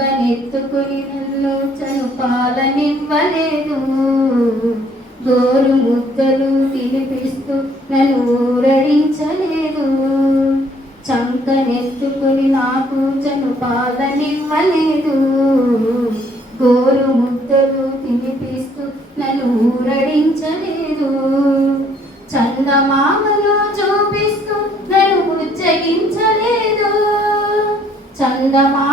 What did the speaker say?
చంకనెత్తుకుని నన్ను చనుపాలనివ్వలేదు. గోరు ముద్దలు తినిపిస్తూ నన్ను ఊరడించలేదు. చంకనెత్తుకుని నాకు చనుపాలనివ్వలేదు. గోరు ముద్దలు తినిపిస్తూ నన్ను ఊరడించలేదు. చందమామను చూపిస్తూ నన్ను బుజ్జగించలేదు. చందమా